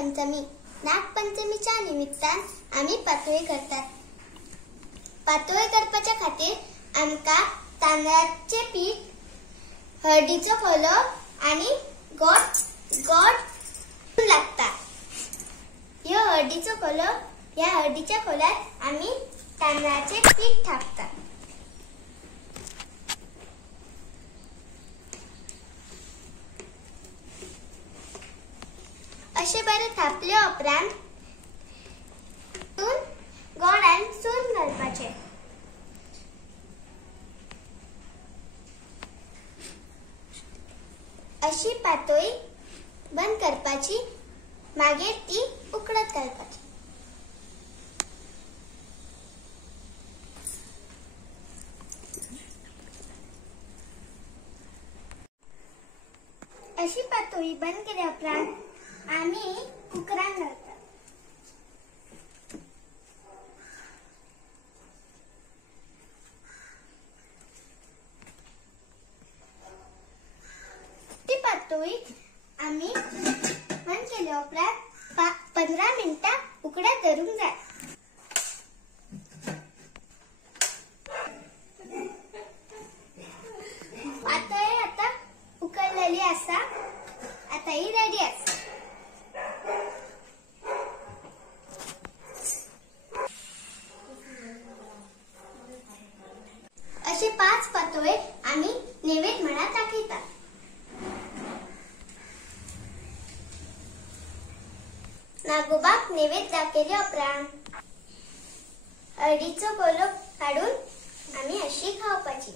नागपंचमी। नागपंचमीच्या निमित्तान आम्ही पातोळी करतात। पातोळी करपाच्या खातीर आमका तांदळाचे पीठ, हळदीचो खोलो आणि गोड लागता। ह्या हळदीच्या खोल्यात आम्ही तांदळाचे पीठ थापतात। अशे बरे थापले उपरांत गोड आणि चून घालपाचे। अशी पातोळी बंद करपाची, मागीर ती उकडत घालपाची। अशी पातोळी बंद केल्या उपरांत आम्ही कुकरान घालतात। ती पातोळी आम्ही बंद केल्या उपरांत 15 मिनिटां उकडत धरूंक जाय। पातोळी आता उकडलेली आसा, आता ही रेडी आसा। अशी 5 पातोळे आम्ही नैवेद्य म्हणून दाखयतात। नागोबाक नैवेद्य दाखयल्या उपरांत हळदीचो खोलो काढून आम्ही अशी खावपाची।